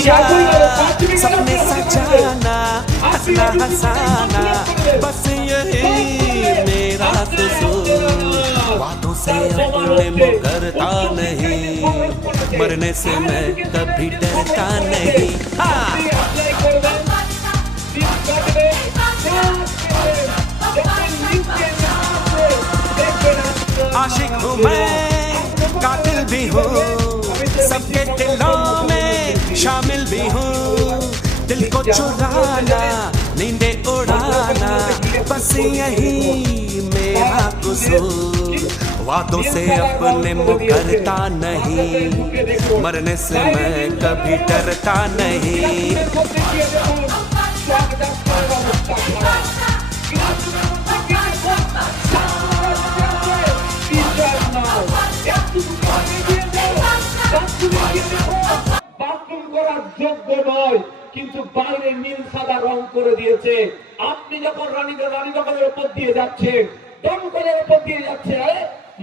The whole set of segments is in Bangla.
खुशियाँ सपने सजाना, हंसना हंसाना, बस यही मेरा कसूर। वादों से अपने मुकरता नहीं, मरने से मैं कभी डरता नहीं। आशिक हूँ मैं, कातिल भी हूँ, सबके दिलों में शामिल भी हूँ। दिल को चुराना, नींदें उड़ाना, बस यही मेरा कसूर। वादों से अपने मुकरता नहीं, मरने से मैं कभी डरता नहीं। বাথরুম করার যোগ্য নয়, কিন্তু বাইরে নীল সাদা রং করে দিয়েছে। আপনি যখন রানীনগরের উপর দিয়ে যাচ্ছেন, দমকলের উপর দিয়ে যাচ্ছে,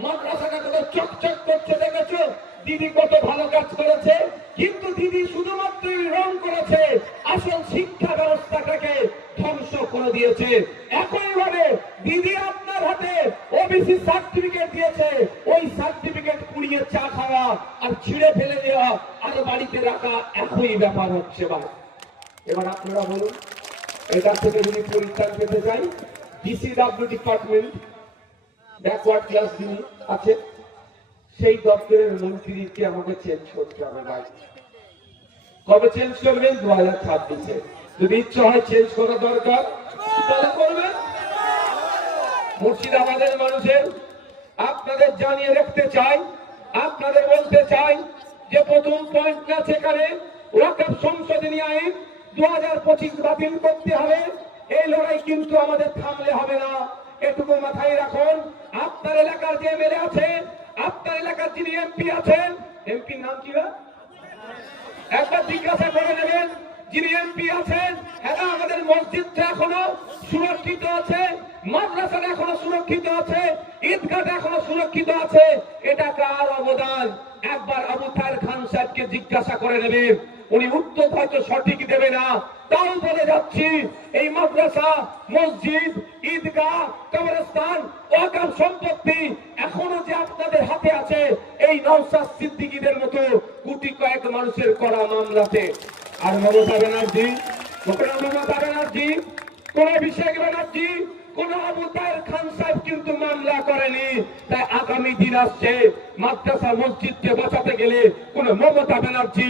মাদ্রাসাটা কত চকচক করছে দেখেছো? দিদি কত ভালো কাজ করেছে, কিন্তু দিদি শুধুমাত্রই রং করেছে, আসল শিক্ষা ব্যবস্থাটাকে ধ্বংস করে দিয়েছে। একইভাবে দিদি আপনার হাতে ওবিসি সার্টিফিকেট দিয়েছে, ওই সার্টিফিকেট পুড়িয়ে চা খাওয়া আর ছিঁড়ে ফেলে দেওয়া আর বাড়িতে রাখা একই ব্যাপার হচ্ছে। এবার আপনারা বলুন, এটা থেকে যদি পরিত্রাণ পেতে চাই, ডিসিডব্লিউ ডিপার্টমেন্ট ব্যাকওয়ার্ড ক্লাস যিনি আছে, সেই দপ্তরের মন্ত্রীকে আমাকে চেঞ্জ করতে হবে। ভাই কবে চেঞ্জ করবেন? 2026-এ। যদি ইচ্ছা হয় চেঞ্জ করা দরকার তাহলে করবেন। মুর্শিদাবাদের মানুষের আপনাদের জানিয়ে রাখতে চাই, আপনাদের বলতে চাই যে প্রথম পয়েন্ট না, সেখানে ওয়াকফ সংশোধনী আইন 2025 বাতিল করতে হবে। এই লড়াই কিন্তু আমাদের থামলে হবে না, এটুকু মাথায় রাখুন। আপনার এলাকার যে এমএলএ আছে, আপনার এলাকার যিনি এমপি আছেন, এমপির নাম কি? একবার জিজ্ঞাসা করে নেবেন যিনি এমপি আছেন, হ্যাঁ আমাদের মসজিদটা এখনো সুরক্ষিত আছে, মাদ্রাসাটা এখনো সুরক্ষিত আছে, ঈদগাহটা এখনো সুরক্ষিত আছে, এটা কার অবদান? একবার আবু তাহের খান সাহেবকে জিজ্ঞাসা করে নেবেন, উনি উত্তর হয়তো সঠিক দেবে না। তাও বলে যাচ্ছি, এই মাদ্রাসা, মসজিদ, ঈদগাহ, কবরস্থান, ওয়াকফ সম্পত্তি এখনো যে আপনাদের হাতে আছে, এই নওশাদ সিদ্দিকীদের মতো কোটি কয়েক মানুষের করা মামলাতে। আর মমতা ব্যানার্জি, কোন অভিষেক ব্যানার্জি, কোন আবু তাহের খান সাহেব কিন্তু মামলা করেনি। তাই আগামী দিন আসছে, মাদ্রাসা মসজিদকে বাঁচাতে গেলে কোন মমতা ব্যানার্জি